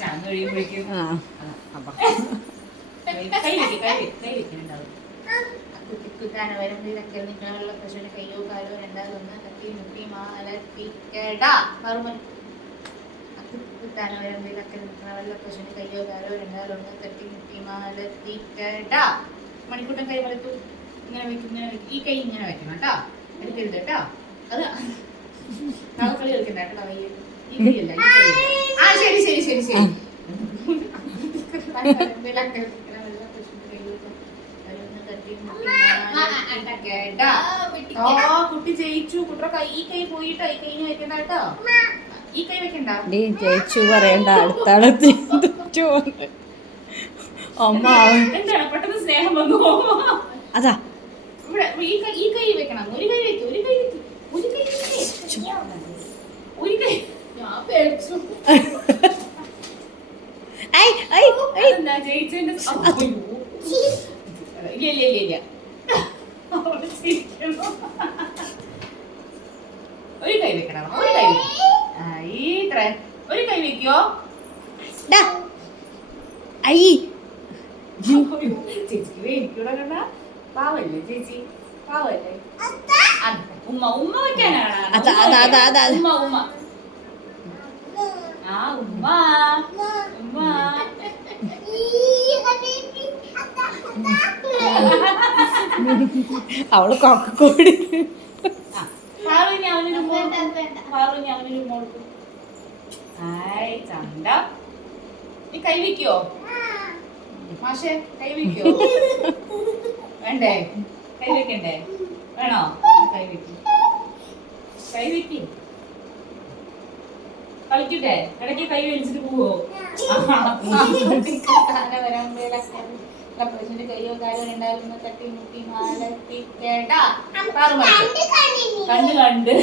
ചാന്ന് കഴിയുമ്പോഴേക്കും കൈ വെക്കുന്നുണ്ടാവും. കുത്തിക്കുത്താന വരുമ്പോഴൊക്കെ നിങ്ങളുള്ള പശുവിന് കയ്യോ കാലോ രണ്ടാതൊന്ന് തട്ടി മുട്ടി മാലത്തിക്കടാ മറുമണി. കുത്താന വരുമ്പോഴൊക്കെ നിങ്ങളുള്ള പശുവിന് കയ്യോ കാലോ രണ്ടാതൊന്ന് തട്ടി മുട്ടി മാലത്തിക്കടാ. മണിക്കൂട്ടൻ കൈ വലത്തു ഇങ്ങനെ വെക്കും, ഇങ്ങനെ വെക്കും. ഈ കൈ ഇങ്ങനെ വെക്കണം കേട്ടോ, എടുക്കരുത് കേട്ടോ. അത് കളി കളിക്കണ്ട കേട്ടോ. ഈ കൈയല്ല, ഈ കൈ. ആ ശരി ശരി ശരി ശരി. കുട്ടി ജയിച്ചു. കുട്ടിയുടെ കൈ, ഈ കൈ പോയിട്ടോ. ഈ കൈ വെക്കണ്ട കേട്ടോ, ഈ കൈ വെക്കണ്ട. ജയിച്ചു പറയണ്ട, അടുത്താളത്ത് എന്താണ് പെട്ടെന്ന് സ്നേഹം വന്നു. അതാ ഇവിടെ ഈ കൈ വെക്കണം. ഒരു കൈ വെക്കും, ഒരു കൈ വെക്കും, ഒരു കൈ ഒരു കൈ. ഞാൻ പേടിച്ചു. ജയിച്ചതിന്റെ ഇല്ല ഒരു കൈ വെക്കണം, ഒരു കൈ ഇത്ര ഒരു കൈ വെക്കോ. ചേച്ചിക്ക് വേദിക്കൂടെ കണ്ട പാവല്ലേ ചേച്ചി, പാവല്ലേ. ഉമ്മ ഉമ്മ വെക്കാനാണ് ഉമ്മ ഉമ്മ. ആ ഉമ്മ ഉമ്മ. അവള് കൊക്കക്കോടി. പാറുവിന് അവനൊരു മോൾക്ക്. ആയ് ചണ്ട. നീ കൈ വെക്കോ മാഷെ? കൈ വെക്കോ? വേണ്ടേ? കൈ വെക്കണ്ടേ? വേണോ? കൈ വെക്ക്, കൈ വെക്ക്. കളിക്കട്ടെ? ഇടയ്ക്ക് കൈ വലിച്ചിട്ട് പോവോ? കയ്യോ കാലോ രണ്ടായിരുന്നു തട്ടി മുട്ടി മാലത്തിക്കേണ്ട. കണ്ട്